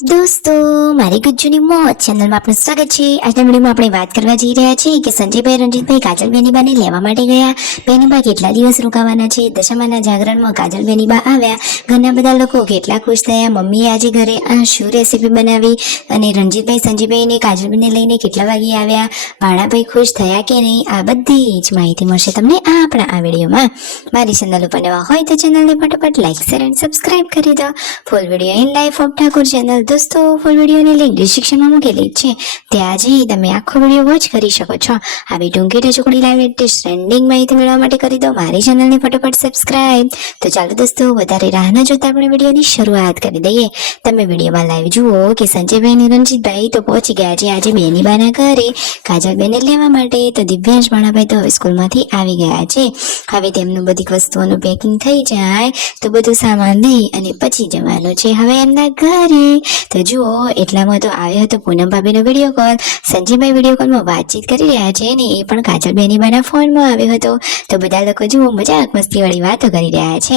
દોસ્તો, મારી ગુજ્જુની મોજ ચેનલમાં આપનું સ્વાગત છે। આજના વિડીયોમાં આપણે વાત કરવા જઈ રહ્યા છીએ કે સંજયભાઈ રણજીતભાઈ કાજલ બેનીબાને લેવા માટે ગયા। બેનીબા કેટલા દિવસ રોકાવાના છે? દશામાના જાગરણમાં કાજલ બેનીબા આવ્યા। ઘરના બધા લોકો કેટલા ખુશ થયા। મમ્મીએ આજે ઘરે શું રેસીપી બનાવી અને રણજીતભાઈ સંજયભાઈને કાજલબેનને લઈને કેટલા વાગે આવ્યા? ભાણાભાઈ ખુશ થયા કે નહીં? આ બધી જ માહિતી મળશે તમને આપણા આ વિડીયોમાં। મારી ચેનલ ઉપર નવા હોય તો ચેનલને ફટાફટ લાઈક શેર અને સબસ્ક્રાઇબ કરી દો। Full video in life of Thakor channel દોસ્તો, ફૂલ વિડીયોની લિંક ડિસ્ક્રિપ્શનમાં મૂકેલી છે, ત્યાં જઈ તમે આખો વિડીયો વોચ કરી શકો છો। આવી ટૂંકી ટચુકડી લાઈવ લેટેસ્ટ ટ્રેન્ડિંગ માહિતી મેળવવા માટે કરી દો મારી ચેનલને ફટાફટ સબસ્ક્રાઇબ। તો ચાલો દોસ્તો, વધારે રાહ ન જોતા આપણે વિડીયોની શરૂઆત કરી દઈએ। તમે વિડીયોમાં લાઈવ જુઓ કે સંજયભાઈ અને રણજીતભાઈ તો પહોંચી ગયા છે આજે બેનીબાના ઘરે કાજલબેનને લેવા માટે। તો દિવ્યાંશ ભાણાભાઈ તો હવે સ્કૂલમાંથી આવી ગયા છે। હવે તેમનું બધી વસ્તુઓનું પેકિંગ થઈ જાય તો બધું સામાન લઈ અને પછી જવાનું છે હવે એમના ઘરે। તો જુઓ, એટલામાં તો આવ્યો હતો પૂનમ ભાભીનો વિડીયો કોલ। સંજયભાઈ વિડીયો કોલમાં વાતચીત કરી રહ્યા છે ને એ પણ કાજલ બેનીબાના ફોનમાં આવ્યો હતો। તો બધા લોકો જુઓ મજાક મસ્તી વાળી વાતો કરી રહ્યા છે।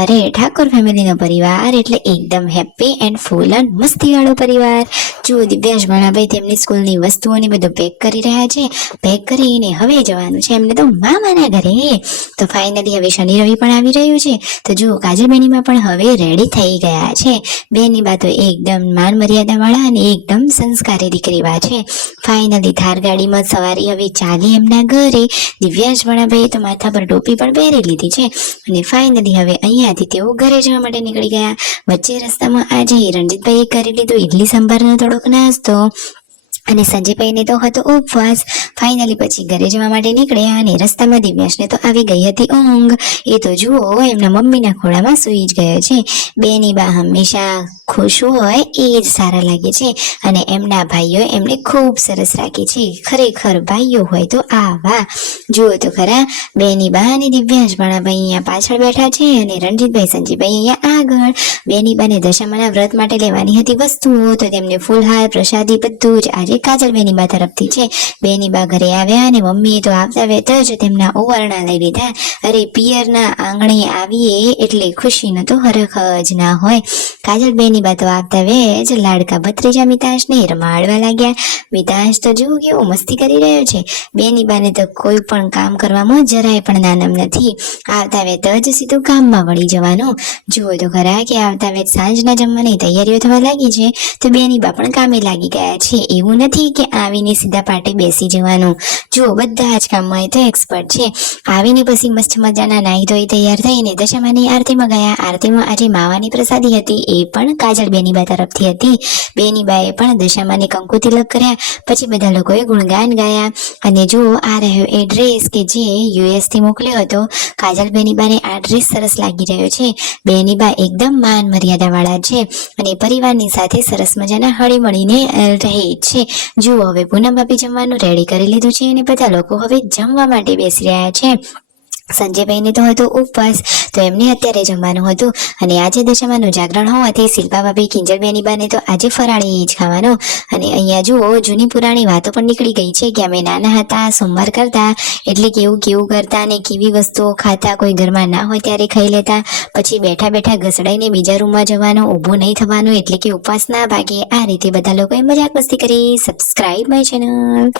અરે, ઠાકોર ફેમિલીનો પરિવાર એટલે એકદમ હેપી એન્ડ ફૂલ ઓન મસ્તી વાળો પરિવાર। જુઓ, દિવ્યાંશ ભાણાભાઈ તેમની સ્કૂલની વસ્તુઓને બધું પેક કરી રહ્યા છે। પેક કરીને હવે જવાનું છે એમને તો મામાના ઘરે। તો ફાઇનલી હવે શનિ રવિ પણ આવી રહ્યું છે। તો જુઓ, કાજલ બેનીબા પણ હવે રેડી થઈ ગયા છે। બેનીબા તો એકદમ માન મર્યાદા વાળા અને એકદમ સંસ્કારી દીકરીવા છે। ફાઇનલી થાર ગાડીમાં સવારી હવે ચાલી એમના ઘરે। દિવ્યાંશ ભાણાભાઈએ તો માથા પર ટોપી પણ પહેરી લીધી છે અને ફાઇનલી હવે અહીંયાથી તેઓ ઘરે જવા માટે નીકળી ગયા। વચ્ચે રસ્તામાં આજે રણજીતભાઈએ કરી લીધો ઇડલી સંભારનો થોડોક નાસ્તો અને સંજયભાઈને તો હતો ઉપવાસ। ફાઇનલી પછી ઘરે જવા માટે નીકળ્યા અને રસ્તામાં દિવ્યાંશને તો આવી ગઈ હતી ઊંઘ। એ તો જુઓ એમના મમ્મીના ખોળામાં સૂઈ જ ગયો છે। બેનીબા હંમેશા ખુશ હોય એ જ સારા લાગે છે અને એમના ભાઈઓ એમને ખૂબ સરસ રાખે છે। ખરેખર ભાઈઓ હોય તો આવા। જુઓ તો ખરા, બેનીબા અને દિવ્યાંશ ભાણાભાઈ અહીંયા પાછળ બેઠા છે અને રણજીતભાઈ સંજયભાઈ અહીંયા આગળ। બેનીબાને દશામાના વ્રત માટે લેવાની હતી વસ્તુઓ તો તેમને ફૂલહાર પ્રસાદી બધું જ આજે કાજલ બેનીબા તરફથી છે। બેનીબા ઘરે આવ્યા અને મમ્મીએ તો આવતા વેત જ તેમના ઓવારણા લઈ લીધા। અરે, પિયરના આંગણે આવીએ એટલે ખુશીનો તો હરખ જ ના હોય। કાજલ બેનીબા તો આવતા વેજ લાડકા ભત્રીજા મિતાંશને રમાડવા લાગ્યા। મિતાંશ તો જુઓ કેવો મસ્તી કરી રહ્યો છે। બેનીબાને તો કોઈ પણ કામ કરવામાં જરાય પણ નાનમ નથી। આવતા વેત જ સીધું કામમાં વળી જવાનું। જુઓ તો ખરા કે આવતા વેત સાંજના જમવાની તૈયારીઓ થવા લાગી છે તો બેનીબા પણ કામે લાગી ગયા છે। એવું નથી કે આવીને સીધા પાટે બેસી જવાનું। જુઓ, બધા જ કામમાં એ તો એક્સપર્ટ છે। આવીને પછી મસ્ત મજાના નાહી ધોઈ તૈયાર થઈને દશામાની આરતીમાં ગયા। આરતીમાં આજે માવાની પ્રસાદી હતી, એ પણ કાજલ બેનીબા તરફથી હતી। બેનીબાએ પણ દશામાને કંકુ તિલક કર્યા, પછી બધા લોકોએ ગુણગાન ગાયા। અને જુઓ, આ રહ્યો એ ડ્રેસ કે જે યુએસ થી મોકલ્યો હતો। કાજલ બેનીબાને આ ડ્રેસ સરસ લાગી રહ્યો છે। બેનીબા એકદમ માન મર્યાદા વાળા છે અને પરિવારની સાથે સરસ મજાના હળી મળીને રહે છે। જુઓ, હવે પૂનમ ભાભી જમવાનું રેડી કરી લીધું છે અને બધા લોકો હવે જમવા માટે બેસી રહ્યા છે। સંજયભાઈને તો હતો ઉપવાસ તો એમને અત્યારે જમવાનું હતું અને આજે દશામાનું જાગરણ હોવાથી શિલ્પા ભાભી કિંજલ બેનીબાને તો આજે ફરાળી જ ખાવાનું। અને અહીંયા જુઓ, જૂની પુરાણી વાતો પણ નીકળી ગઈ છે કે અમે નાના હતા સોમવાર કરતા એટલે કેવું કેવું કરતા અને કેવી વસ્તુઓ ખાતા, કોઈ ઘરમાં ના હોય ત્યારે ખાઈ લેતા, પછી બેઠા બેઠા ઘસડાઈને બીજા રૂમમાં જવાનું, ઊભું નહીં થવાનું એટલે કે ઉપવાસ ના ભાગે। આ રીતે બધા લોકોએ મજાક મસ્તી કરી। Subscribe my channel.